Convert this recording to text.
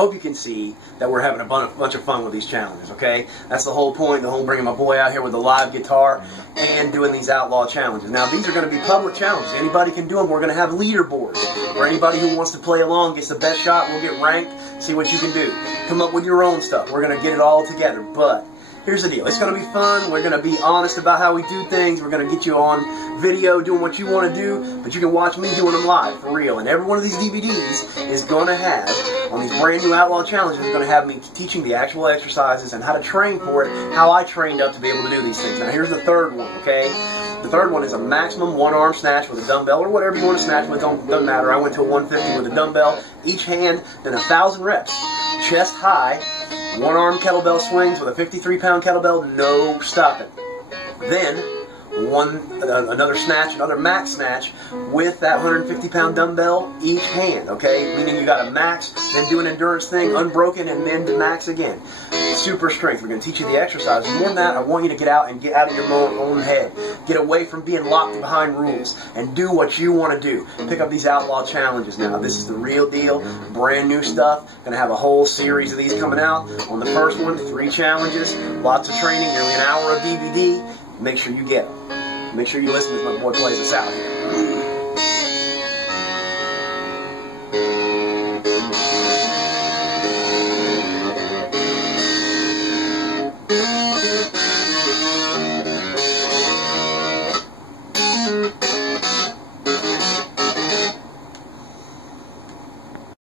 hope you can see that we're having a bunch of fun with these challenges, okay? That's the whole point, the whole bringing my boy out here with a live guitar and doing these outlaw challenges. Now, these are going to be public challenges. Anybody can do them. We're going to have leaderboards. For anybody who wants to play along, gets the best shot, we'll get ranked, see what you can do. Come up with your own stuff. We're going to get it all together, but here's the deal. It's going to be fun. We're going to be honest about how we do things. We're going to get you on video doing what you want to do, but you can watch me doing them live, for real. And every one of these DVDs is going to have, on these brand new Outlaw Challenges, is going to have me teaching the actual exercises and how to train for it, how I trained up to be able to do these things. Now, here's the third one, okay? The third one is a maximum one-arm snatch with a dumbbell, or whatever you want to snatch with, doesn't matter. I went to a 150 with a dumbbell, each hand, then 1,000 reps, chest high, one-arm kettlebell swings with a 53-pound kettlebell, no stopping. Then, another snatch, another max snatch with that 150-pound dumbbell each hand, okay? Meaning you got a max, then do an endurance thing, unbroken, and then to max again. Super strength. We're going to teach you the exercises. More than that, I want you to get out and get out of your own head. Get away from being locked behind rules and do what you want to do. Pick up these Outlaw Challenges now. This is the real deal. Brand new stuff. Going to have a whole series of these coming out. On the first one, 3 challenges, lots of training, nearly an hour of DVD. Make sure you get them. Make sure you listen as my boy plays us out here.